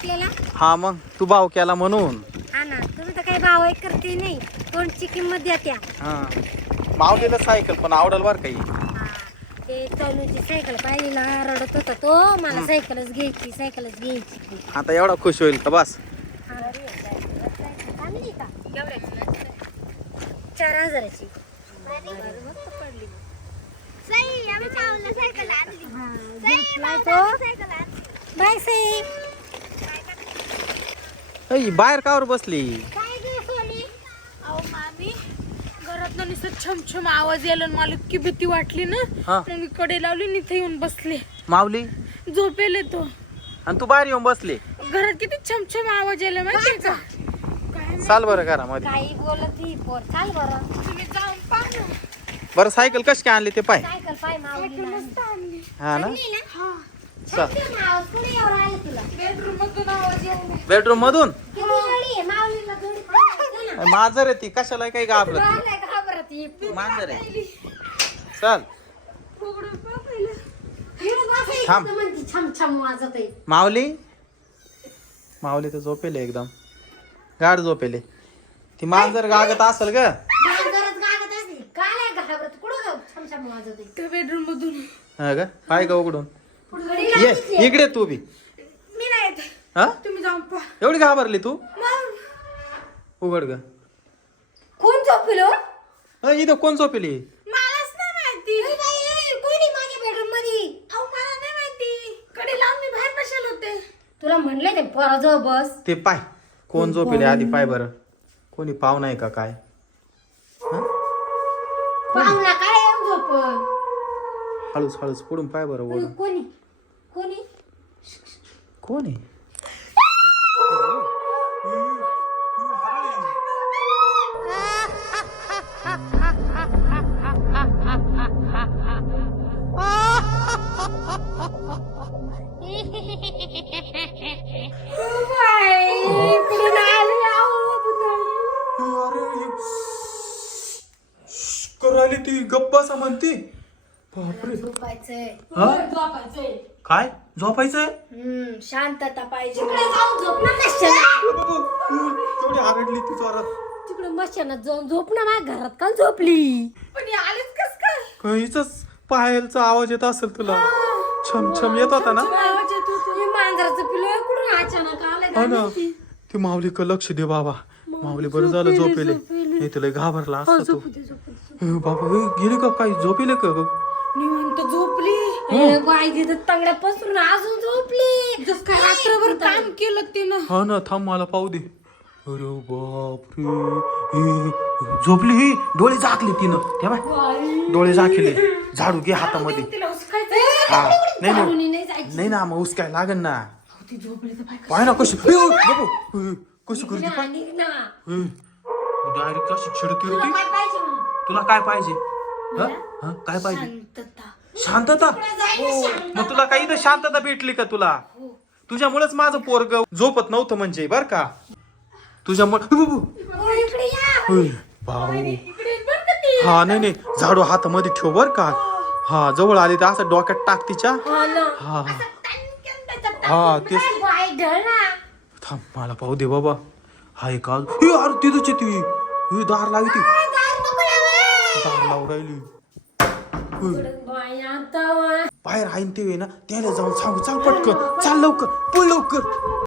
आपल्याला? हा मग तू भाव केला म्हणून. हा ना तुम्ही तर काही भाव एक करते नाही. कोणची किंमत द्या त्या. हा. मावलेलं सायकल पण आवडल बरं काही. हा, ते तनुची सायकल पाहिली ना रडत होता तो. मला सायकलच घ्यायची सायकलच घ्यायची. आता एवढा खुश होईल का बस? हा. चांगली का? चार हजाराची. हा, तो. बाय सई. ऐ, बाहेर कावर बसली. काय गे सोनी? अहो मामी घरात नुसतं छमछम आवाज यायला आणि मला इतकी भीती वाटली ना. हा. मग मी कडे लावली आणि इथे येऊन बसले. माऊली? झोपेले तो. आणि तू बाहेर येऊन बसली. घरात किती छमछम आवाज यायला माहितीये का. चाल बरं घरामध्ये. काही बोलत ही पोर. चाल बरं. तुम्ही जाऊन पहा ना. बरं सायकल कशी काय आणली ते पाय. सायकल पाय माऊलीला. मस्त आणली हा ना? हा बेडरूम मधून. मांजर आहे ती. कशाला काही घाबरत ही. मांजर आहे. चल. थांब. माऊली? माऊली तर झोपेले एकदम. गाड झोपेले. ती मांजर गागत असेल ग. बेडरूम मधून हा ग. पाय ग उघडून. ये. इकडे तू बी. मी नाही येत. हा? तुम्ही जाऊन पहा. एवढी घाबरली तू? मग? उघड ग. कोण झोपलो अ, इथं कोण झोपेली? मलाच नाही माहिती. कोणी माझ्या बेडरूममध्ये अहो मला नाही माहिती. कडे लावून मी बाहेर बसेल होते. तुला म्हणले ते पोराजवळ बस. ते पाय. कोण झोपेले आधी पाय बरं. कोणी पाव नाही का काय? हं? पाहुणा काय येऊन झोपल हळूच हळूच पुढून पाय बरं कोणी? कोण आहे इकडून आले अहो करायली ती गप्पा म्हणते बापरे. झोपायचंय. हा? झोपायचंय? काय? झोपायचंय? हम्म शांतता पाहिजे. इकडे जाऊन झोप ना मशानात केवढी आरडली ती जोरात. तिकडे मशानात जाऊन झोप ना माझ्या घरात काल झोपली. पण हे आलेच कस काय? हिच पायलचा आवाज येत असेल तुला. छम छम येत होता ना? आवाज येत होता. हे मांजराचं पिलो कुठून अचानक आलं हो काय ना. माहिती? ती माऊली का लक्ष दे बाबा. माऊली बरं झालं झोपेले. नाही तुला घाबरला असता तू. बाबा गेली का काय झोपेले का ग? निवांत झोपली. बाई तिथं तंगड्या पसरून अजून झोपली. जस काय रात्रभर काम केलं तिनं. हा ना थांब मला पाहू दे. अरे बापरे. झोपली ही? डोळे झाकले तिनं. तेव्हा डोळे झाकले. झाडू घे हातामध्ये. तिला उचकायचं हा. नाही चालून नाही नाही जायची. नाही ना मग काय लागन ना. ती झोपली तर बाय पाय ना कशी कशी करते ना, ना. डायरेक्ट कशी तुला होती? काय पाहिजे म्हणून? तुला काय पाहिजे? हं? हं? काय पाहिजे? शांतता. शांतता? मग तुला काही तर शांतता भेटली का तुला? तुझ्यामुळेच माझं पोरग झोपत नव्हतं म्हणजे बर का? तुझ्यामुळे ओ, इकडे या. भाऊ इकडे बरं का ती? हा नाही नाही. झाडू हातामध्ये ठेव बर का? हा. जवळ आली तर असं डोक्यात टाक तिच्या. हा ना. हा हा. टणक्यान हा तेच. बाई, ढळ ना. थांब मला पाहू दे बाबा. हाय का हे अरे ती. हे दार लावी ती. दार लावू. दार लावून राहिली. बाहेर आहे ते ना त्याला जाऊन सांगू. चाल पटकन. चाल लवकर. पळ लवकर.